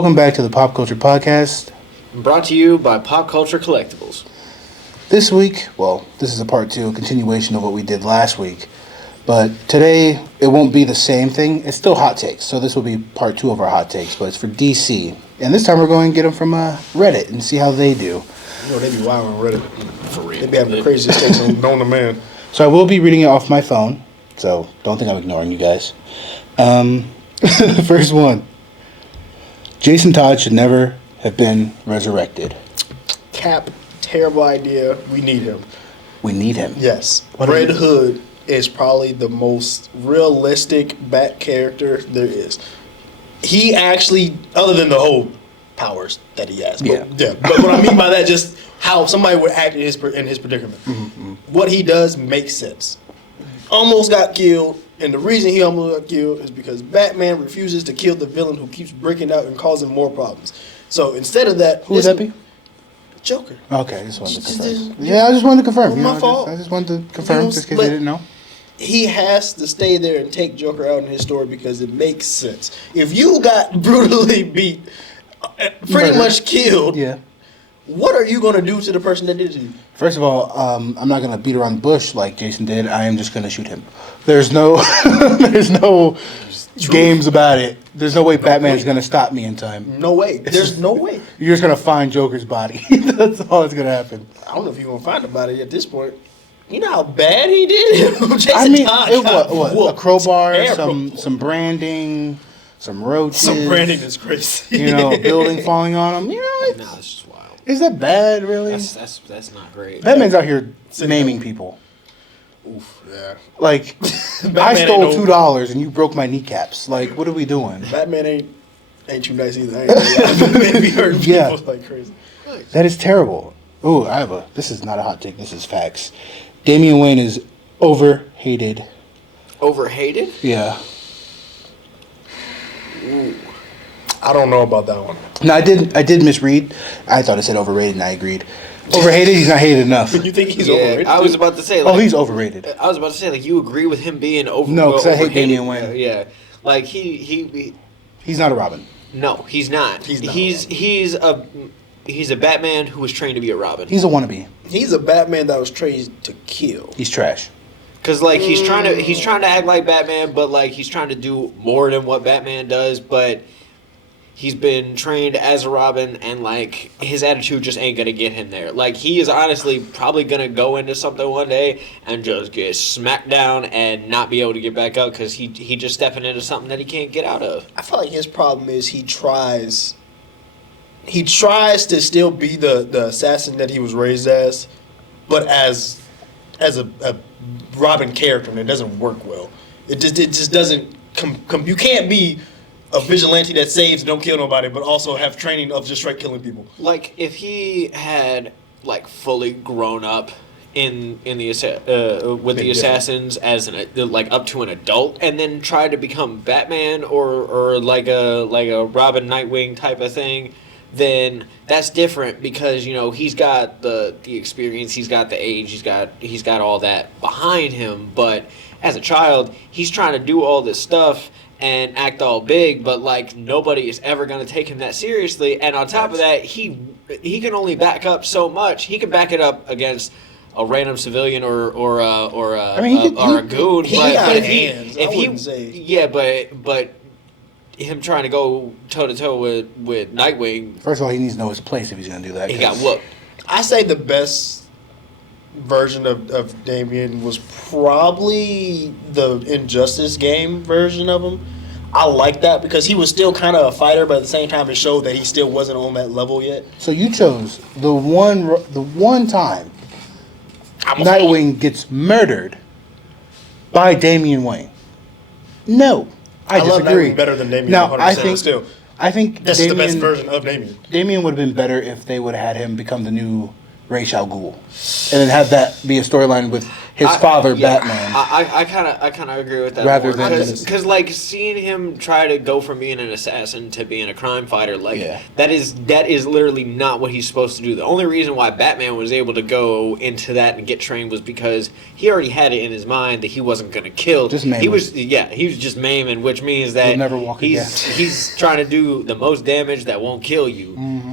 Welcome back to the Pop Culture Podcast. Brought to you by Pop Culture Collectibles. This week, this is a part two, a continuation of what we did last week. But today, it won't be the same thing. It's still hot takes. So this will be part two of our hot takes, but it's for DC. And this time we're going to get them from Reddit and see how they do. You know, they be wild on Reddit. For real. They be having the craziest takes on known to man. So I will be reading it off my phone. So don't think I'm ignoring you guys. The first one. Jason Todd should never have been resurrected. Cap, terrible idea. We need him. We need him. Yes. Red Hood is probably the most realistic Bat character there is. He actually, other than the whole powers that he has. But, But what I mean by that, just how somebody would act in his predicament. Mm-hmm. What he does makes sense. Almost got killed, and the reason he almost got killed is because Batman refuses to kill the villain who keeps breaking out and causing more problems. So instead of that... Who would that be? Joker. Okay, I just wanted to confirm. I just wanted to confirm. My fault. I just wanted to confirm, just in case I didn't know. He has to stay there and take Joker out in his story because it makes sense. If you got brutally beat, pretty much killed, what are you going to do to the person that did it to you? First of all, I'm not going to beat around the bush like Jason did. I am just going to shoot him. There's no games about it. There's no way Batman's going to stop me in time. No way. There's no way. You're just going to find Joker's body. That's all that's going to happen. I don't know if you're going to find the body at this point. You know how bad he did him? A crowbar, some branding, some roaches. Some branding is crazy. A building falling on him. It's just wild. Is that bad, really? That's not great. Batman's out here maiming people. Oof, yeah. Like, I stole $2 and you broke my kneecaps. Like, what are we doing? Batman ain't too nice either. Batman be hurting people like crazy. That is terrible. Ooh, this is not a hot take. This is facts. Damian Wayne is overhated. Overhated? Yeah. Ooh. I don't know about that one. No, I did misread. I thought it said overrated, and I agreed. Overhated, he's not hated enough. You think he's overrated? I was about to say. He's overrated. I was about to say, you agree with him being overrated? No, because I hate Damian Wayne. Yeah, he's not a Robin. No, he's not. He's a Batman who was trained to be a Robin. He's a wannabe. He's a Batman that was trained to kill. He's trash. Cause he's trying to act like Batman, but he's trying to do more than what Batman does, but he's been trained as a Robin, and his attitude just ain't gonna get him there. He is honestly probably gonna go into something one day and just get smacked down and not be able to get back up because he just stepping into something that he can't get out of. I feel like his problem is he tries to still be the assassin that he was raised as, but as a Robin character, and it doesn't work well. It just doesn't you can't be a vigilante that saves and don't kill nobody, but also have training of just straight killing people. If he had fully grown up in the with the assassins as up to an adult, and then tried to become Batman or a Robin Nightwing type of thing, then that's different because he's got the experience, he's got the age, he's got all that behind him. But as a child, he's trying to do all this stuff and act all big, but nobody is ever going to take him that seriously. And on top of that, he can only back up so much. He can back it up against a random civilian or a goon. But him trying to go toe to toe with Nightwing. First of all, he needs to know his place if he's going to do that. He got whooped. I say the best version of Damian was probably the Injustice game version of him. I like that because he was still kind of a fighter, but at the same time it showed that he still wasn't on that level yet. So you chose the one time Nightwing gets murdered by Damian Wayne. No. I love disagree. Nightwing better than Damian. Now, 100%, I think this is the best version of Damian. Damian would have been better if they would have had him become the new Ra's al Ghul, and then have that be a storyline with his father, yeah, Batman. I kind of agree with that. Rather than because like seeing him try to go from being an assassin to being a crime fighter, like that is literally not what he's supposed to do. The only reason why Batman was able to go into that and get trained was because he already had it in his mind that he wasn't going to kill. Just maiming. He was just maiming, which means that He'll never walk again. He's trying to do the most damage that won't kill you. Mm-hmm.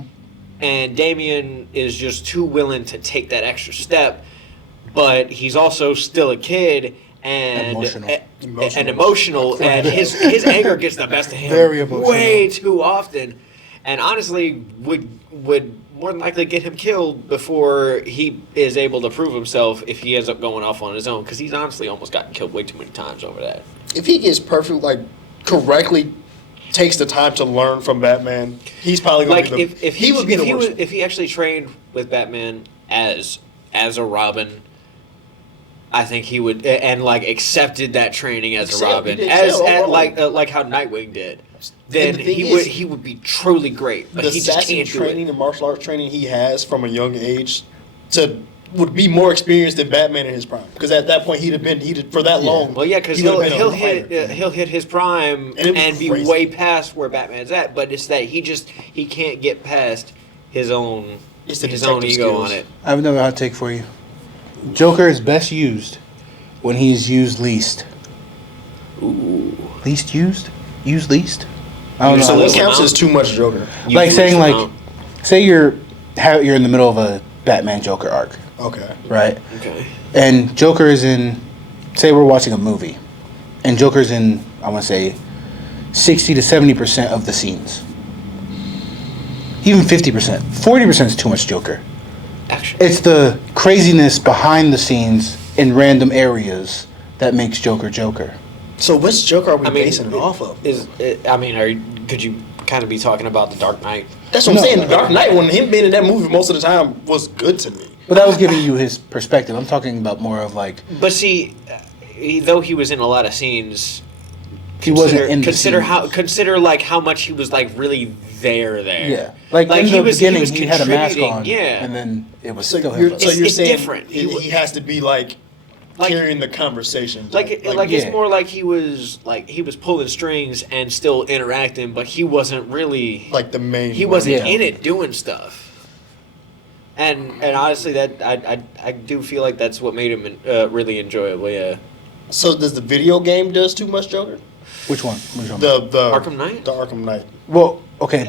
And Damian is just too willing to take that extra step, but he's also still a kid and emotional, and his anger gets the best of him Very emotional. way too often, and honestly would more than likely get him killed before he is able to prove himself if he ends up going off on his own, because he's honestly almost gotten killed way too many times over that. If he gets perfect, like correctly takes the time to learn from Batman, he's probably going to be the if he actually trained with Batman as a Robin, I think he would, and like accepted that training as a Robin, like how Nightwing did. Then he would be truly great. But the he just assassin can't training, the martial arts training he has from a young age, would be more experienced than Batman in his prime. Because at that point he'd for that long. Well, yeah, because he'll hit his prime and be way past where Batman's at. But it's that he can't get past his own ego skills on it. I have another hot take for you. Joker is best used when he's used least. Ooh. Least used? Used least? I don't know. So what counts as too much Joker? Like saying like, say you're in the middle of a Batman Joker arc. Okay. Right? Okay. And Joker is in, say we're watching a movie, and Joker's in, I want to say, 60 to 70% of the scenes. Even 50%. 40% is too much Joker. Actually. It's the craziness behind the scenes in random areas that makes Joker Joker. So which Joker are we basing it off of? Could you kind of be talking about the Dark Knight? That's what I'm saying. The Dark Knight, when him being in that movie most of the time, was good to me. But that was giving you his perspective. I'm talking about more of like... But see, though he was in a lot of scenes... He wasn't in the scenes. Consider like how much he was like really there. Yeah. Like in the beginning, he had a mask on. Yeah. And then it was still him. So you're saying different. He has to be like carrying the conversation. It's more like he was pulling strings and still interacting, but he wasn't really like the main. He wasn't in it doing stuff. And honestly, that I do feel like that's what made him really enjoyable. Yeah. So does the video game does too much Joker? Which one? The Arkham Knight. The Arkham Knight. Well, okay.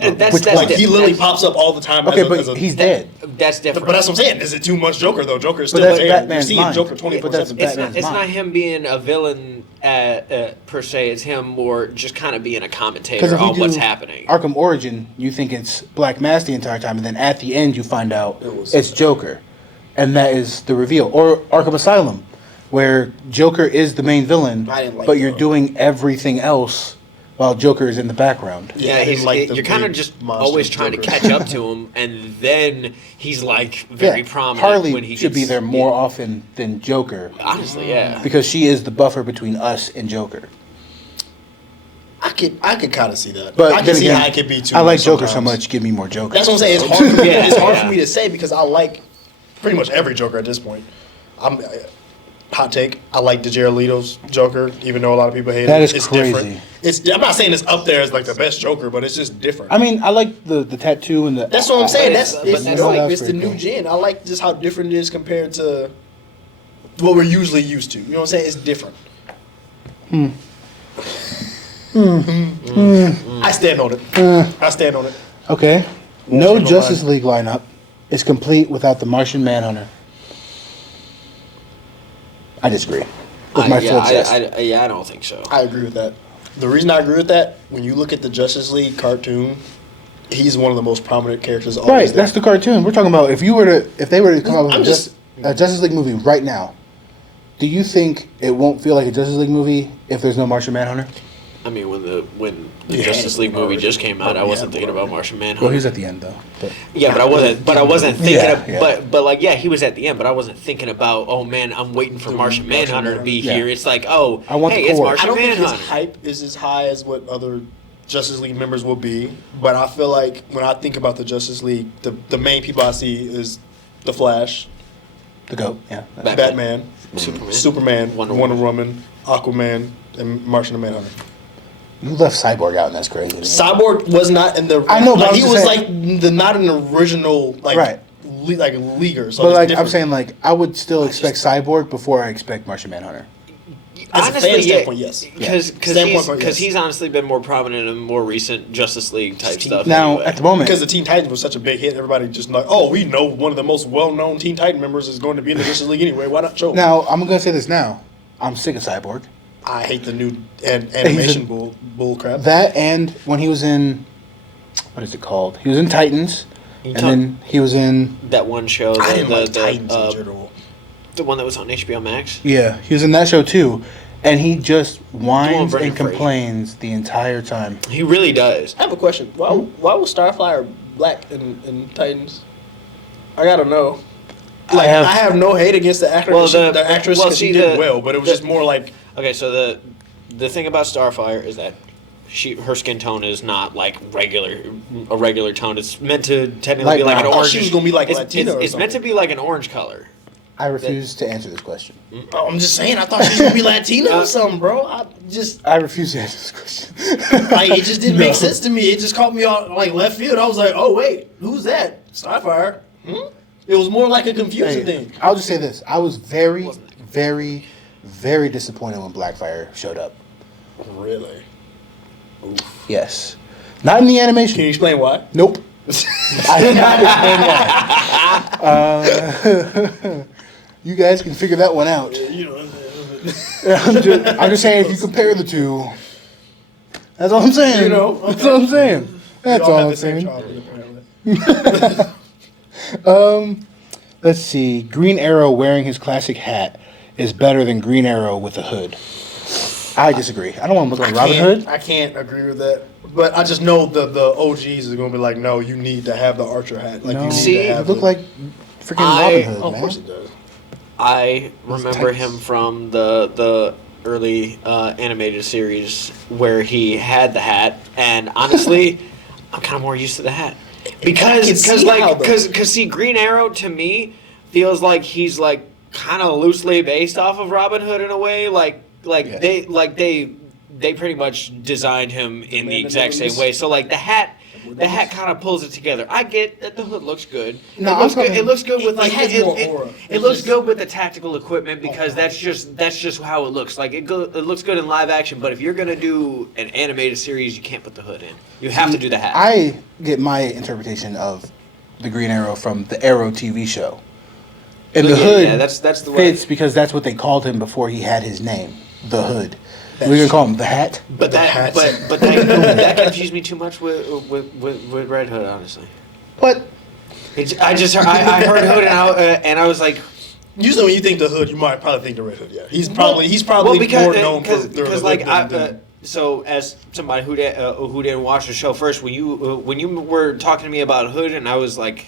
He literally pops up all the time. Okay, but he's dead. That's different. But that's what I'm saying. Is it too much Joker though? Joker is still that's there. Batman's You're seeing mind. Joker 24/7. It's not him being a villain per se. It's him more just kind of being a commentator on what's happening. Arkham Origin, you think it's Black Mask the entire time, and then at the end you find out it's Joker, and that is the reveal. Or Arkham Asylum, where Joker is the main villain, but you're doing everything else while Joker is in the background. Yeah, you're kind of just always trying to catch up to him, and then he's like very prominent. Harley when he should be there more often than Joker. Honestly, yeah. Because she is the buffer between us and Joker. I could kind of see that. But I can see how it could be too. I like Joker so much. Give me more Joker. That's what I'm saying. It's hard for me. It's hard for me to say because I like pretty much every Joker at this point. Hot take. I like the Jared Leto's Joker, even though a lot of people hate that it. It's crazy. Different. I'm not saying it's up there as like the best Joker, but it's just different. I mean, I like the tattoo and the. That's what I'm saying. It's the new cool. gen. I like just how different it is compared to what we're usually used to. You know what I'm saying? It's different. I stand on it. I stand on it. Okay. No Justice League lineup is complete without the Martian Manhunter. I disagree. With my full chest. I don't think so. I agree with that. The reason I agree with that, when you look at the Justice League cartoon, he's one of the most prominent characters. Right, that's the cartoon we're talking about. If they were to come out with a Justice League movie right now, do you think it won't feel like a Justice League movie if there's no Martian Manhunter? I mean, when the Justice League movie just came out, I wasn't thinking about Martian Manhunter. Well, he was at the end though. But I wasn't thinking. But he was at the end. But I wasn't thinking about. Oh man, I'm waiting for Martian Manhunter to be here. It's like, it's Martian I don't think Manhunter. his hype is as high as what other Justice League members will be. But I feel like when I think about the Justice League, the main people I see is the Flash, The GOAT, yeah. Batman, Superman, Wonder Woman, Aquaman, and Martian the Manhunter. You left Cyborg out, and that's crazy. Cyborg was not in the. I know, but he I'm was just like saying, not an original right. Like leaguer. So but it's like different. I'm saying, like I would still expect Cyborg before I expect Martian Manhunter. As a Honestly, fan yeah, standpoint, yes. Because he's honestly been more prominent in more recent Justice League type stuff. Now anyway. at the moment, Because the Teen Titans was such a big hit, everybody just like, oh, we know one of the most well-known Teen Titan members is going to be in the Justice League anyway. Why not show him? now I'm gonna say this now. I'm sick of Cyborg. I hate the new animation bull crap. That and when he was in, what is it called? He was in Titans, and then he was in. that one show. I didn't like Titans in general. The one that was on HBO Max. Yeah, he was in that show too, and he just whines Brendan and complains the entire time. He really does. I have a question. Why was Starfire black in Titans? I gotta know. Like, I have no hate against the actor. Well, the actress, because she did well, but it was just more like. Okay, so the thing about Starfire is that her skin tone is not like a regular tone. It's meant to technically be like an I thought orange. she was gonna be like it's, Latina or it's meant to something. be like an orange color. I refuse to answer this question. Oh, I'm just saying. I thought she was gonna be Latina or something, bro. I refuse to answer this question. Like, it just didn't make sense to me. It just caught me off like left field. I was like, oh wait, who's that? Starfire? It was more like a confusing thing. I'll just say this: I was very, very, very disappointed when Blackfire showed up. Really? Oof. Yes, not in the animation. Can you explain why? Nope. I cannot explain why. You guys can figure that one out. I'm just saying, if you compare the two, that's all I'm saying. That's all I'm saying. That's all I'm saying. Let's see. Green Arrow wearing his classic hat is better than Green Arrow with a hood. I disagree. I don't want to look like Robin Hood. I can't agree with that. But I just know the OGs is going to be like, no, you need to have the Archer hat. Like, No, you need See, to have look like freaking Robin Hood, Oh, of man. course it does. I remember Titans. him from the early animated series where he had the hat, and honestly, I'm kind of more used to the hat because see, Green Arrow to me feels like he's like kind of loosely based off of Robin Hood in a way, Yeah. they pretty much designed him in the exact same way. So like the hat kind of pulls it together. I get that the hood looks good. No, it looks good. I'm It looks good with like has more aura. it looks good with the tactical equipment because that's just how it looks. Like it looks good in live action. But if you're gonna do an animated series, you can't put the hood in. You have to do the hat. I get my interpretation of the Green Arrow from the Arrow TV show. And the hood that's the way. fits because that's what they called him before he had his name, the Hood. We're gonna call him the Hat. But that confused me too much with Red Hood, honestly. But I heard Hood and I was like, Usually when you think the Hood, you might probably think the Red Hood. Yeah, he's probably more known for because like so as somebody who didn't watch the show first, when you were talking to me about Hood, and I was like,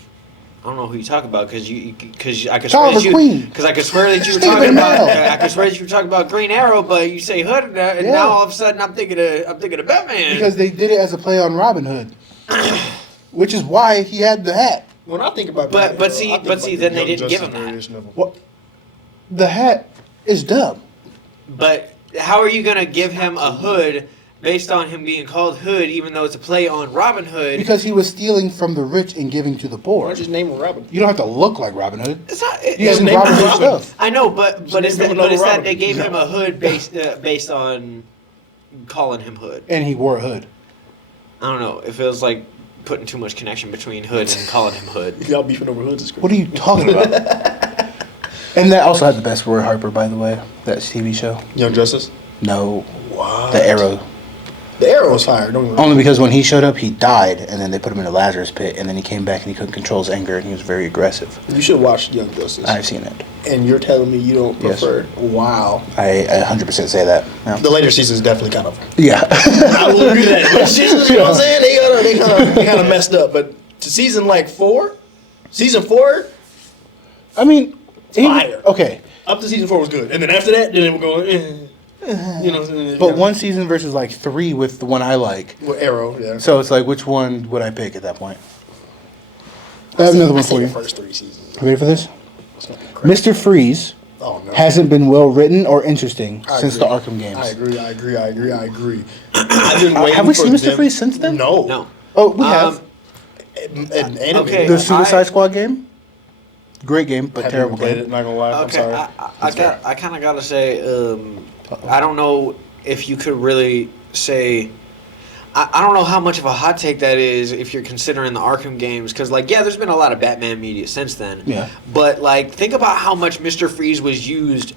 I don't know who you talk about because I could swear that you were talking about I could swear that you were talking about Green Arrow, but you say Hood, and now all of a sudden I'm thinking of Batman because they did it as a play on Robin Hood, which is why he had the hat. When I think about but see then they didn't give him that. What? The hat is dumb. But how are you gonna give him a hood based on him being called Hood, even though it's a play on Robin Hood? Because he was stealing from the rich and giving to the Why poor. don't you just name him Robin? You don't have to look like Robin Hood. It's not. You guys do Robin Hood stuff. I know, but it's name him that Robin. they gave him a hood based on calling him Hood. And he wore a hood. I don't know. It feels like putting too much connection between Hood and calling him Hood. Y'all beefing over Hoods is crazy. What are you talking about? And that also had the best Roy Harper, by the way. That TV show. Young Justice? No, What? the Arrow. The Arrow was fired. Don't get me wrong. Only because when he showed up, he died, and then they put him in a Lazarus pit, and then he came back and he couldn't control his anger, and he was very aggressive. You should watch Young Justice. I've seen it. And you're telling me you don't Yes. prefer it? Wow. I 100% say that. Yeah. The later seasons definitely kind of. Yeah. I will agree with that. But seasons, you know what I'm saying? They kind of messed up. But to season like season 4, I mean, fire. Okay. Up to season 4 was good, and then after that, then it would go. You know. But one season versus like 3 with the one I like. With Arrow, yeah. So it's like, which one would I pick at that point? I have another one for you. The first 3 seasons. You ready for this? Mr. Freeze Oh no. hasn't been well written or interesting since the Arkham games. I agree. I've been waiting Have we for seen Mr. them- Freeze since then? No. Oh, we have. Okay. The Suicide I- Squad game? Great game, but Have terrible you played game. it? Not gonna lie. I'm Okay, sorry. I kind of gotta say, I don't know if you could really say. I don't know how much of a hot take that is if you're considering the Arkham games, because like there's been a lot of Batman media since then. Yeah. But like, think about how much Mr. Freeze was used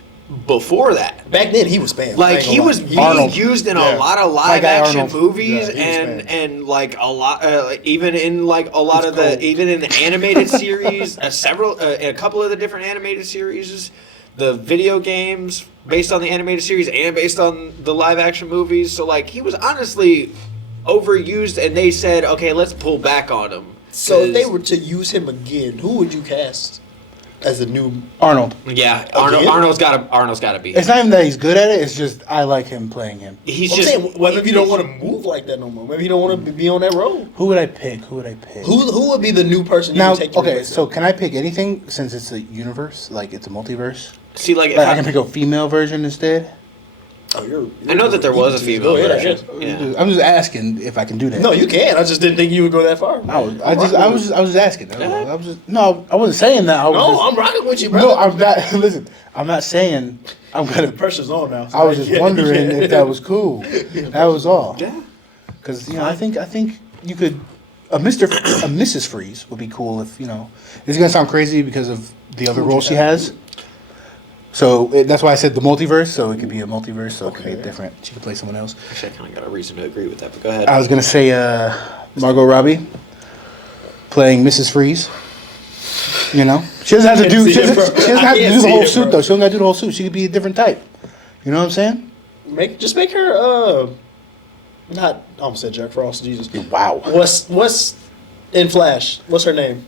before that. Back then, he was spam. Like I ain't he gonna was lie. being Arnold. used in Yeah. a lot of My live guy action Arnold. movies, Yeah, he was and like a lot, even in like a lot of the even in the animated series, a couple of the different animated series, the video games based on the animated series and based on the live action movies. So like he was honestly overused, and they said, okay, let's pull back on him. So if they were to use him again, who would you cast as a new? Arnold. Yeah, Again? Arnold's got to be. It's not even that he's good at it, it's just I like him playing him. He's I'm just saying, well, maybe you don't want to move like that no more. Maybe you don't want to be on that road. Who would I pick? Who Who would be the new person you Now, would take? to okay, replace so him? can I pick anything since it's a universe, like it's a multiverse? see like if Like I can pick a female version instead. Oh, you're I know that there was a female Go ahead, I version. guess. Yeah. I'm just asking if I can do that. No, you can. I just didn't think you would go that far. I was just asking. I was just no, I wasn't saying that. I was No, just, I'm rocking with you, bro. no, I'm not. Listen, I'm not saying I'm gonna. The pressure's on now. so I was just yeah, wondering yeah. if that was cool. That was all. Yeah. Because I think you could a Mrs. Freeze would be cool if It's gonna sound crazy because of the other role she has. So that's why I said the multiverse. So it could be a multiverse. So it could be a different. She could play someone else. Actually, I kind of got a reason to agree with that, but go ahead. I was gonna say Margot Robbie playing Mrs. Freeze. She doesn't have to do. She doesn't have to do the whole suit though. She don't got to do the whole suit. She could be a different type. You know what I'm saying? Make her not I almost said Jack Frost. Jesus. Wow. What's in Flash? What's her name?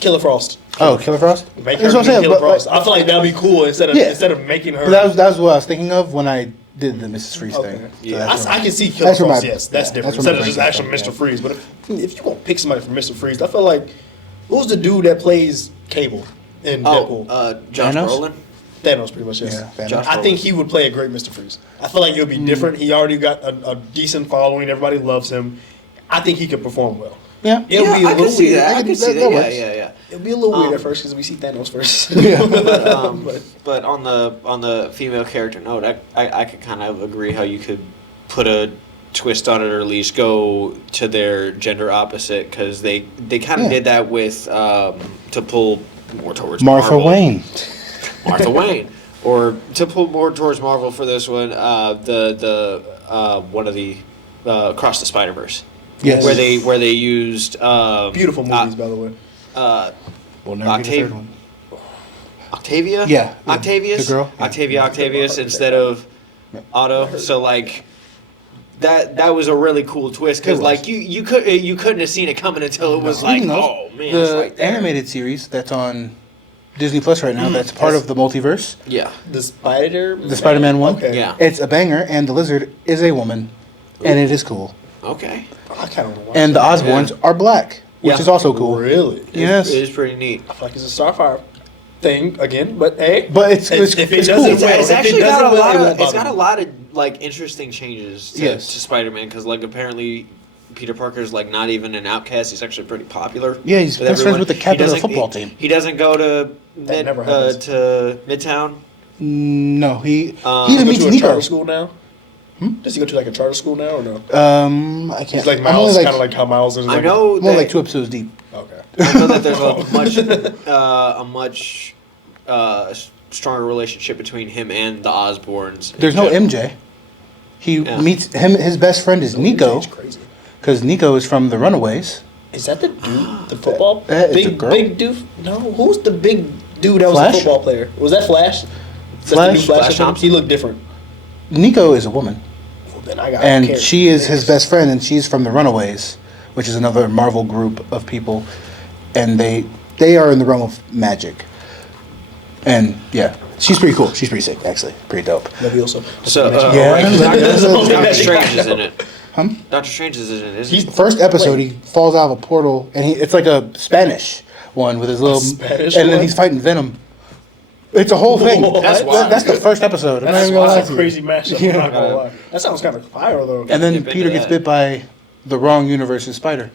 Killer Frost. Oh, Killer Frost. Make her That's what I'm be saying. Killer But, Frost. I feel like that'd be cool instead of making her. But that was what I was thinking of when I did the Mrs. Freeze thing. So Yeah. that's I where can see Killer that's where Frost. my- Yes, that's yeah, different. that's where Instead my of just brain actual comes Mr. from, Freeze. But if you gonna pick somebody from Mr. Freeze, I feel like who's the dude that plays Cable in Deadpool? Josh Thanos? Brolin. Thanos, pretty much. Yes. Yeah, Thanos. Josh I think Brolin. he would play a great Mr. Freeze. I feel like it would be different. He already got a decent following. Everybody loves him. I think he could perform well. Yeah. It'll be a I can little see weird. that. I can- can see that that. Yeah, works. yeah. It'll be a little weird Um, at first because we see Thanos first. But on the female character note, I could kind of agree how you could put a twist on it, or at least go to their gender opposite, because they kind of Yeah. did that with to pull more towards Martha Marvel. Wayne. Martha Wayne, or to pull more towards Marvel for this one, the one of the Across the Spider-Verse. Yes. Where they used Beautiful movies, by the way. We'll never get a Octave- third one. Octavia? Yeah, yeah, Octavius? the girl. Yeah. Octavius instead of Otto. So like that was a really cool twist, because It was. like you couldn't have seen it coming until it was like, Speaking of, oh man, it's the right there. animated series that's on Disney Plus right now. That's part of the multiverse. Yeah. The Spider-Man one. Okay. Yeah. It's a banger, and the lizard is a woman, and it is cool. Okay. I kind of want And the Osborns are black, which Yeah. is also cool. Really? Yes. It is pretty neat. I feel like it's a Starfire thing again, but hey. But it's if it cool. doesn't well, It's if it actually doesn't got a well, lot it won't of it's bother got a me. lot of like interesting changes to, Yes. to Spider-Man, because like apparently Peter Parker's like not even an outcast. He's actually pretty popular. Yeah, he's with best friends everyone. with the He captain of the doesn't- football he- team. He doesn't go to never happens. to Midtown. No, he Um, even Does he meets go to a Nico. charter school now? Does he go to like a charter school now or no? I can't. He's like I'm only Miles, like, kind of like how Miles is. I Like, know I'm only that, like 2 episodes deep. Okay. I know that there's a much stronger relationship between him and the Osborns. in There's no general. MJ. He Yeah. meets him. His best friend is Nico, It's crazy. because Nico is from the Runaways. Is that the dude? The football? That is a big girl. big dude? No, who's the big dude that was Flash? a football player? Was that Flash? That's the Flash? new Flash. Flash Thompson? He looked different. Nico is a woman, Well, then I got and she is his best friend, and she's from the Runaways, which is another Marvel group of people, and they are in the realm of magic. And yeah, she's pretty cool. She's pretty sick, actually. Pretty dope. Leviosa. So Yeah, Doctor Strange is in it. Huh? Doctor Strange is in it. Isn't he? First episode, he falls out of a portal, and it's like a Spanish one with his little, Spanish and then one? he's fighting Venom. It's a whole thing. What? That's the first episode. I'm not That's even gonna lie a to you. crazy mashup. Yeah. I'm not gonna lie. That sounds kind of fire though. And then Dip into Peter gets that. bit by the wrong universe's spider.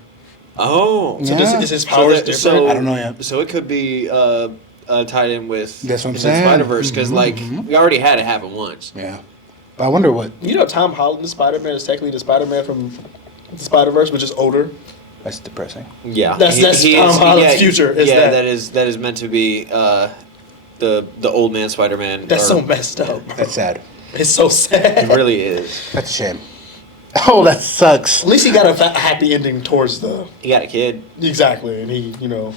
Oh. So Yeah. is his powers different? I don't know yet. So it could be tied in with That's what I'm into saying. Spider-Verse because like we already had it happen once. Yeah. But I wonder what. You know, Tom Holland's Spider-Man is technically the Spider-Man from the Spider-Verse, but just older. That's depressing. Yeah, That's Tom Holland's future, is yeah, that. that is meant to be the old man Spider-Man. That's or- so messed up. That's sad. It's so sad. It really is. That's a shame. Oh, that sucks. At least he got a happy ending towards the He got a kid, exactly, and he, you know.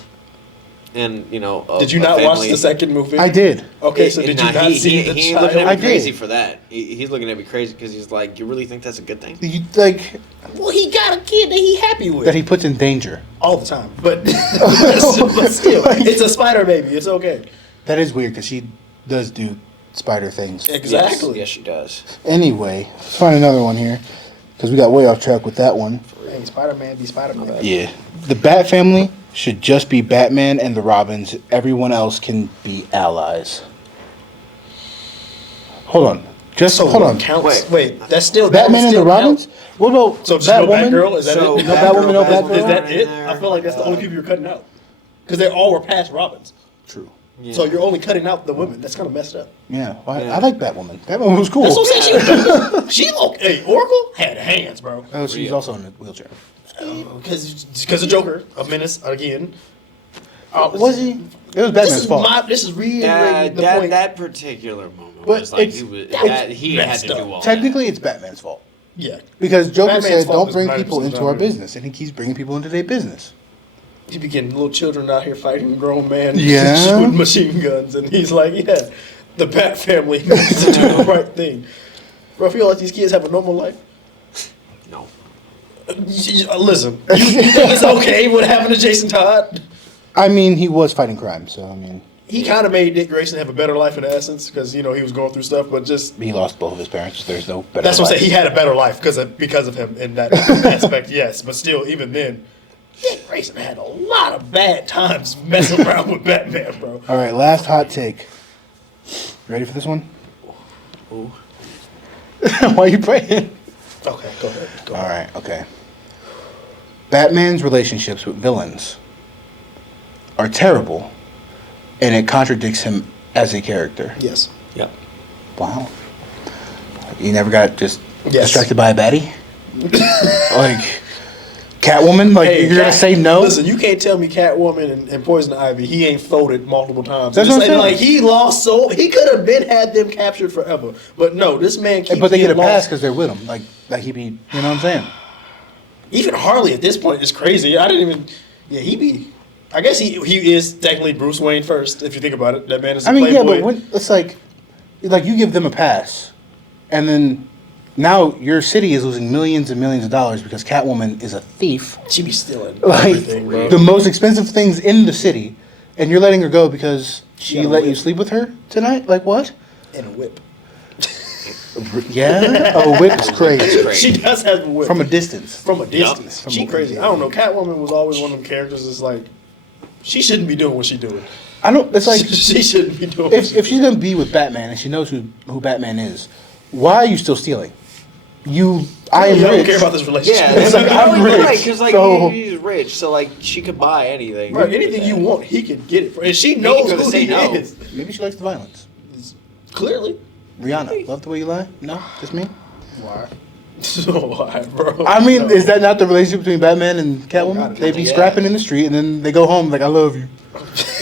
and Did you not watch the second movie? I did. Okay, so did you not see the He's child? looking at I me crazy did. for that. He's looking at me crazy because he's like, "You really think that's a good thing?" You, like Well, he got a kid that he happy with that he puts in danger. all the time, but but still, it's a spider baby. It's okay. That is weird because she does do spider things. Exactly. Yes, she does. Anyway, let's find another one here because we got way off track with that one. Hey, Spider-Man be Spider-Man. Yeah. The Bat family should just be Batman and the Robins. Everyone else can be allies. Hold on. Just So hold on. Counts. Wait, that's still Batman and the still Robins? count? What about So just no Batwoman? Batgirl? Is that So it? No Batwoman, no Batgirl, Batgirl? Is that it? in there. I feel like that's the only people you're cutting out because they all were past Robins. True. Yeah. So you're only cutting out the women. That's kind of messed up. Yeah. Well, Yeah. I like Batwoman. Batwoman was cool. That's what I'm saying. She was hey, Oracle had hands, bro. Oh, she's Real. also in a wheelchair. Because the Joker, a menace again. Was he? It was Batman's fault. This is reiterating the that point. that particular moment But was like it's- he had messed to do up. all Technically, it's Batman's fault. Yeah, Because Joker Batman's said, fault don't is bring 90% people into our on him. business. And he keeps bringing people into their business. he be getting little children out here fighting grown men, Yeah. shooting machine guns, and he's like, "Yeah, the Bat family needs to do the right thing." Bro, I feel like these kids have a normal life. that. No. Listen, you think it's okay what happened to Jason Todd? I mean, he was fighting crime, so, I mean, He kind of made Dick Grayson have a better life in essence because you know he was going through stuff, but just he lost both of his parents. There's no better that's what I'm life. saying. He had a better life because of him in that aspect. Yes, but still, even then, Dick Grayson had a lot of bad times messing around with Batman, bro. All right, last hot take. Ready for this one? Ooh. Why are you praying? Okay, go ahead. Go All ahead. right, okay. Batman's relationships with villains are terrible, and it contradicts him as a character. Yes. Yep. Wow. You never got just Yes. distracted by a baddie? Like Catwoman? Like you're gonna say no? Listen, you can't tell me Catwoman and Poison Ivy. He ain't folded multiple times. That's Just what I'm like saying. he lost so he could have been had them captured forever. But no, this man keeps But they get a getting pass lost. because they're with him. Like he be, you know what I'm saying? Even Harley at this point is crazy. I didn't even. Yeah, he be. I guess he is technically Bruce Wayne first. If you think about it, that man is. A I mean, yeah, playboy. but when, it's like you give them a pass, and then now your city is losing millions and millions of dollars because Catwoman is a thief. she be stealing Like everything, bro. the most expensive things in the city, and you're letting her go because she got a let you whip. sleep with her tonight? Like what? And a whip. Yeah, a whip's crazy Crazy. She does have a whip from a distance. From a distance. From She a- crazy. I don't know. Catwoman was always one of them characters that's like, she shouldn't be doing what she's doing. I don't. It's like she shouldn't be doing. what if she's gonna be with Batman and she knows who Batman is, why are you still stealing? I am I don't rich. care about this relationship. Yeah, It's like, I'm rich, because like so- he's rich, so like she could buy anything. Right, anything you want, he can get it. And she knows gonna who say he no. is. Maybe she likes the violence. Clearly. Rihanna, love the way you lie? No, just me. Why? So why, bro? I mean, No. is that not the relationship between Batman and Catwoman? God, They be yeah. scrapping in the street and then they go home like, I love you.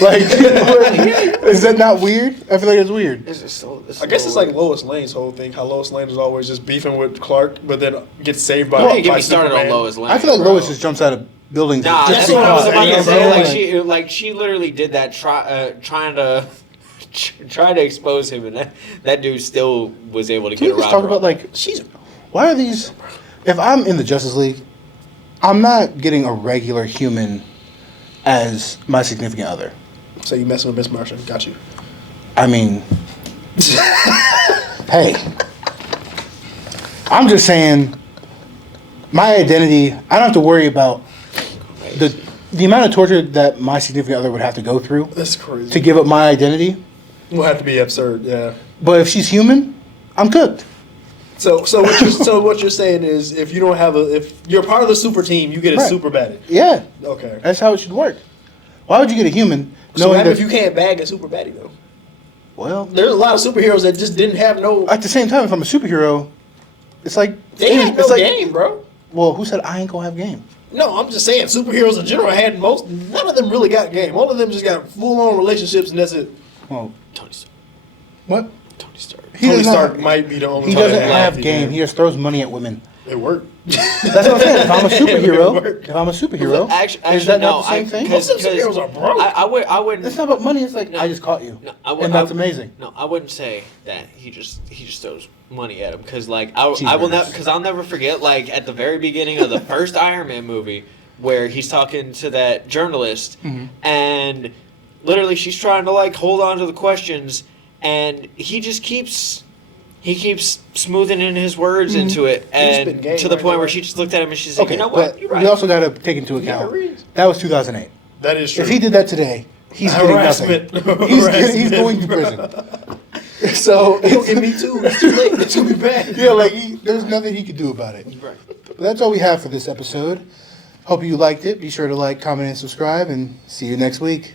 Like, is that not weird? I feel like it's weird. It's just so, I guess it's like Lois Lane's whole thing. How Lois Lane is always just beefing with Clark, but then gets saved by. Don't even get by me started Superman. on Lois Lane. I feel like bro. Lois just jumps out of buildings. Nah, just that's to what I was cause- about Yeah, to bro, say. like- She literally did that trying to try to expose him, and that dude still was able to Can get we just around. talk about like, why are these? If I'm in the Justice League, I'm not getting a regular human as my significant other. So you messing with Miss Martian? Got you. I mean, hey, I'm just saying, my identity. I don't have to worry about the amount of torture that my significant other would have to go through That's crazy. to give up my identity. Will have to be absurd. Yeah. But if she's human, I'm cooked. So what you're saying is if you don't have if you're part of the super team, you get a Right. super baddie. Yeah. Okay. That's how it should work. Why would you get a human? So Knowing if you can't bag a super baddie though? well, There's a lot of superheroes that just didn't have no. at the same time, if I'm a superhero, it's like They had no it's like, game, bro. Well, who said I ain't gonna have game? No, I'm just saying superheroes in general had none of them really got game. All of them just got full on relationships and that's it. Well, Tony Stark. what? Tony Stark. Tony does not- Stark might be the only. He one doesn't that have had game. He just throws money at women. It worked. That's what I'm saying. If I'm a It superhero, worked. is that not the same thing? Most of the superheroes are broke. I wouldn't. It's not about money. It's like No. I just caught you, No, I and that's amazing. No, I wouldn't say that he just throws money at him because like I will never because I'll never forget like at the very beginning of the first Iron Man movie where he's talking to that journalist and literally she's trying to like hold on to the questions and he just keeps smoothing in his words into it and game to the right point now. where she just looked at him and she's like, Okay, you know what, but you're right. we also got to take into account that was 2008. That is true. If he did that today, he's getting Harassment. nothing. He's going to prison. So He'll get me too. It's too late. It's too be back. yeah, like there's nothing he could do about it. Right. But that's all we have for this episode. Hope you liked it. Be sure to like, comment, and subscribe, and see you next week.